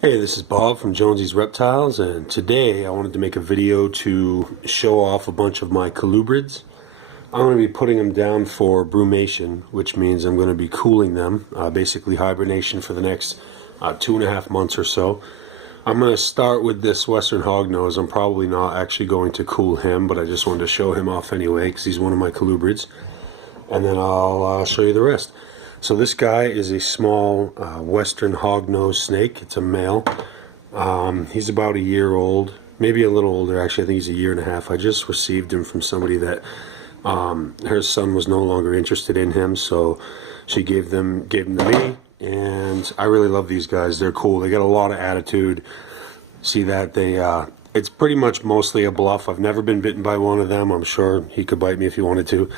Hey, this is Bob from Jonesy's Reptiles, and today I wanted to make a video to show off a bunch of my Colubrids. I'm going to be putting them down for brumation, which means I'm going to be cooling them, basically hibernation for the next 2.5 months or so. I'm going to start with this Western Hognose. I'm probably not actually going to cool him, but I just wanted to show him off anyway because he's one of my Colubrids. And then I'll show you the rest. So this guy is a small Western hognose snake. It's a male. He's about a year old, maybe a little older actually. I think he's a year and a half. I just received him from somebody that her son was no longer interested in him, so she gave him to me. And I really love these guys. They're cool. They got a lot of attitude. See that it's pretty much mostly a bluff. I've never been bitten by one of them. I'm sure he could bite me if he wanted to.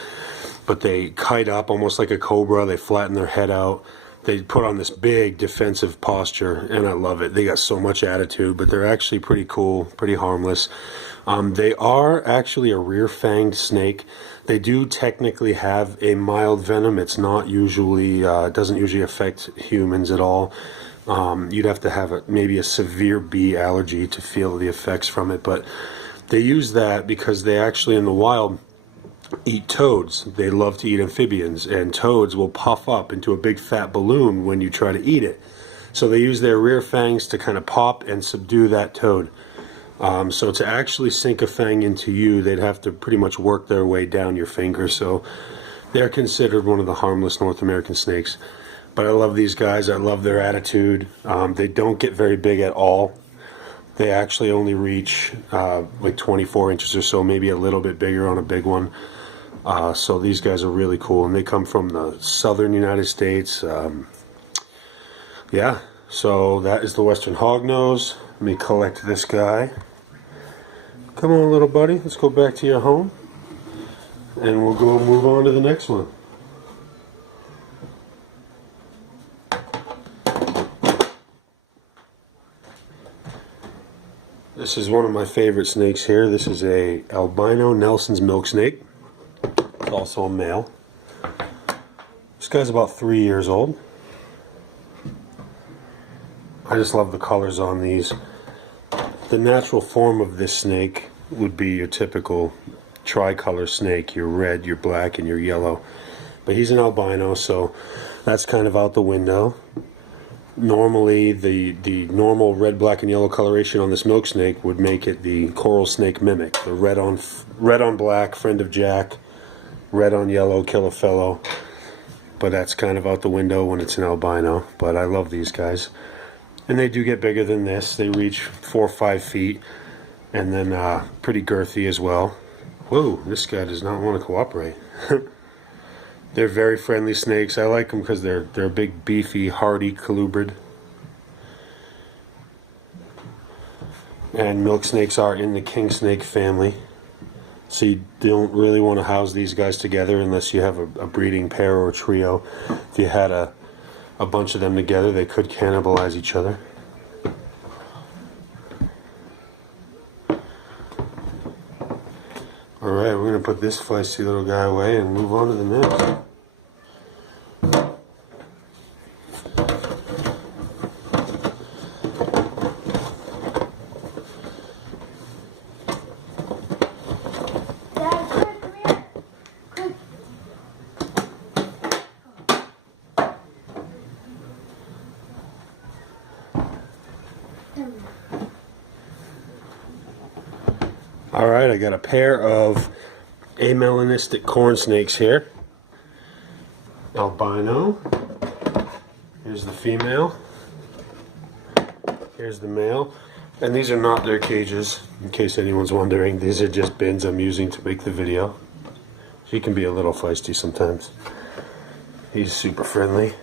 But they kite up almost like a cobra. They flatten their head out. They put on this big defensive posture, and I love it. They got so much attitude, but they're actually pretty cool, pretty harmless. They are actually a rear-fanged snake. They do technically have a mild venom. It's not usually, it doesn't usually affect humans at all. You'd have to have maybe a severe bee allergy to feel the effects from it, but they use that because they actually, in the wild, eat toads. They love to eat amphibians, and toads will puff up into a big fat balloon when you try to eat it. So they use their rear fangs to kind of pop and subdue that toad. So to actually sink a fang into you, they'd have to pretty much work their way down your finger. So they're considered one of the harmless North American snakes. But I love these guys. I love their attitude. They don't get very big at all. They actually only reach like 24 inches or so, maybe a little bit bigger on a big one. So these guys are really cool, and they come from the southern United States. Yeah, so that is the Western Hognose. Let me collect this guy. Come on, little buddy, let's go back to your home, and we'll go move on to the next one. This is one of my favorite snakes here. This is a albino Nelson's milk snake. It's also a male. This guy's about 3 years old. I just love the colors on these. The natural form of this snake would be your typical tricolor snake, your red, your black, and your yellow. But he's an albino, so that's kind of out the window. Normally, the normal red, black, and yellow coloration on this milk snake would make it the coral snake mimic. The red on black, friend of Jack, red on yellow, kill a fellow. But that's kind of out the window when it's an albino. But I love these guys. And they do get bigger than this. They reach 4 or 5 feet. And then pretty girthy as well. Whoa, this guy does not want to cooperate. They're very friendly snakes. I like them because they're a big, beefy, hardy colubrid. And milk snakes are in the king snake family. So you don't really want to house these guys together unless you have a breeding pair or a trio. If you had a bunch of them together, they could cannibalize each other. Alright, we're going to put this feisty little guy away and move on to the next. Alright, I got a pair of amelanistic corn snakes here. Albino. Here's the female. Here's the male. And these are not their cages, in case anyone's wondering. These are just bins I'm using to make the video. He can be a little feisty sometimes. He's super friendly.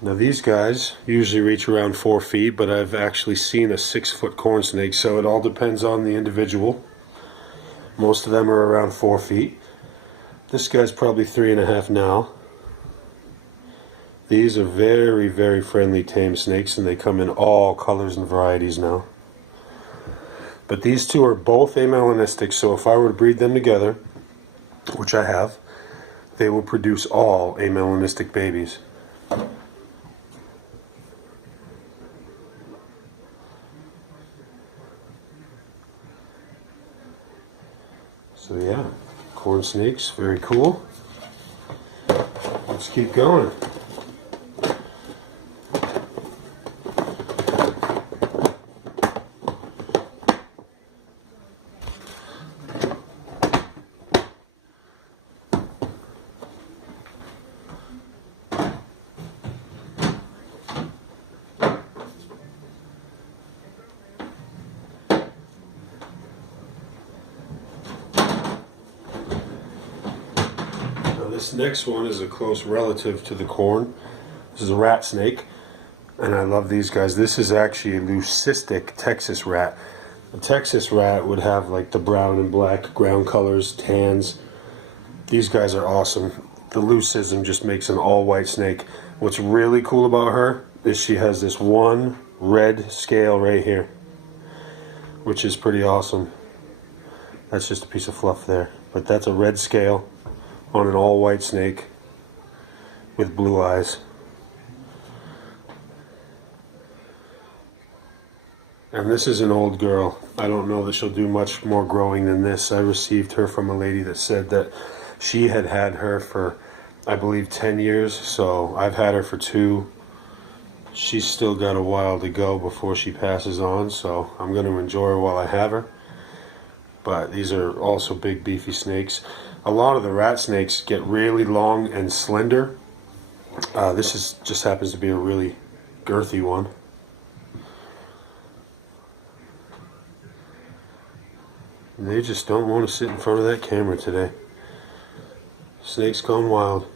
Now these guys usually reach around 4 feet, but I've actually seen a 6-foot corn snake, so it all depends on the individual. Most of them are around 4 feet. This guy's probably 3.5 now. These are very, very friendly tame snakes, and they come in all colors and varieties now. But these two are both amelanistic, so if I were to breed them together, which I have, they will produce all amelanistic babies. So yeah, corn snakes, very cool. Let's keep going. This next one is a close relative to the corn. This is a rat snake, and I love these guys. This is actually a leucistic Texas rat. A Texas rat would have like the brown and black ground colors, tans. These guys are awesome. The leucism just makes an all-white snake. What's really cool about her is she has this one red scale right here, which is pretty awesome. That's just a piece of fluff there, but that's a red scale on an all-white snake with blue eyes. And this is an old girl. I don't know that she'll do much more growing than this. I received her from a lady that said that she had had her for, I believe, 10 years. So I've had her for 2. She's still got a while to go before she passes on, so I'm going to enjoy her while I have her. But these are also big beefy snakes. A lot of the rat snakes get really long and slender. This just happens to be a really girthy one. And they just don't want to sit in front of that camera today. Snakes gone wild.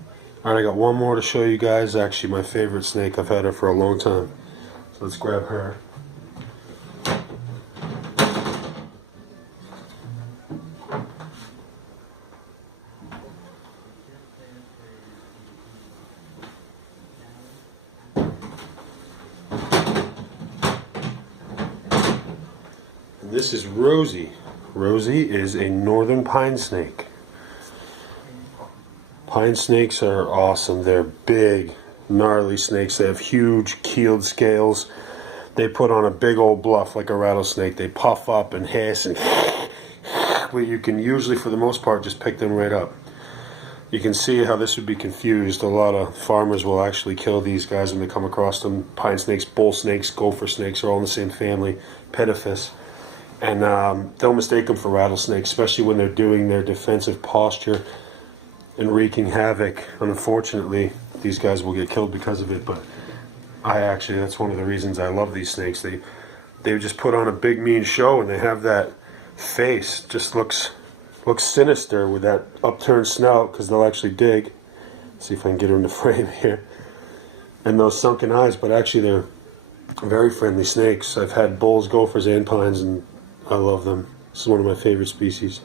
Alright, I got one more to show you guys. Actually, my favorite snake. I've had her for a long time. So let's grab her. This is Rosie. Rosie is a northern pine snake. Pine snakes are awesome. They're big, gnarly snakes. They have huge keeled scales. They put on a big old bluff like a rattlesnake. They puff up and hiss and but you can usually, for the most part, just pick them right up. You can see how this would be confused. A lot of farmers will actually kill these guys when they come across them. Pine snakes, bull snakes, gopher snakes are all in the same family. Pediphyss. And they'll mistake them for rattlesnakes, especially when they're doing their defensive posture and wreaking havoc. Unfortunately, these guys will get killed because of it, but that's one of the reasons I love these snakes. They just put on a big mean show, and they have that face, just looks sinister with that upturned snout, because they'll actually dig. Let's see if I can get her in the frame here. And those sunken eyes, but actually they're very friendly snakes. I've had bulls, gophers, and pines, and I love them. This is one of my favorite species.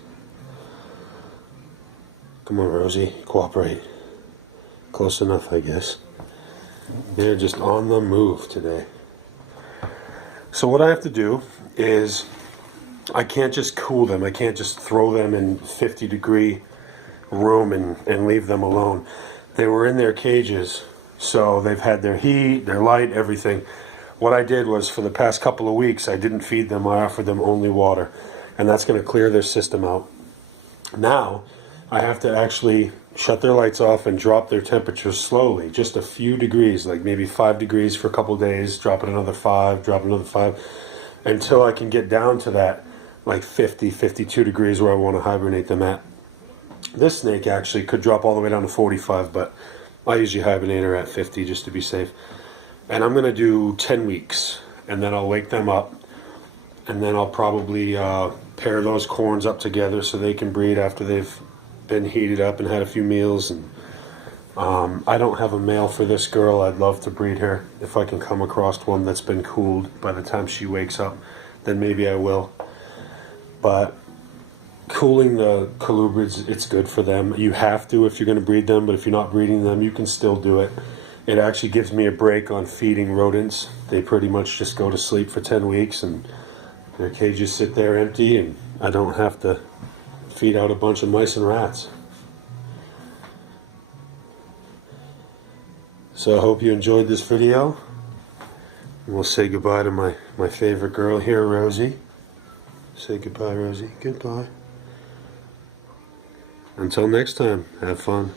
Come on, Rosie, cooperate. Close enough, I guess. They're just on the move today. So what I have to do is, I can't just cool them. I can't just throw them in 50-degree room and leave them alone. They were in their cages, so they've had their heat, their light, everything. What I did was, for the past couple of weeks, I didn't feed them. I offered them only water, and that's going to clear their system out. Now, I have to actually shut their lights off and drop their temperature slowly, just a few degrees, like maybe 5 degrees for a couple of days, drop it another 5, drop another 5, until I can get down to that like 50, 52 degrees where I want to hibernate them at. This snake actually could drop all the way down to 45, but I usually hibernate her at 50 just to be safe. And I'm going to do 10 weeks, and then I'll wake them up, and then I'll probably pair those corns up together so they can breed after they've been heated up and had a few meals. And I don't have a male for this girl. I'd love to breed her. If I can come across one that's been cooled by the time she wakes up, then maybe I will. But cooling the Colubrids, it's good for them. You have to if you're going to breed them, but if you're not breeding them, you can still do it. It actually gives me a break on feeding rodents. They pretty much just go to sleep for 10 weeks, and their cages sit there empty, and I don't have to feed out a bunch of mice and rats. So I hope you enjoyed this video. We'll say goodbye to my favorite girl here, Rosie. Say goodbye, Rosie. Goodbye. Until next time, have fun.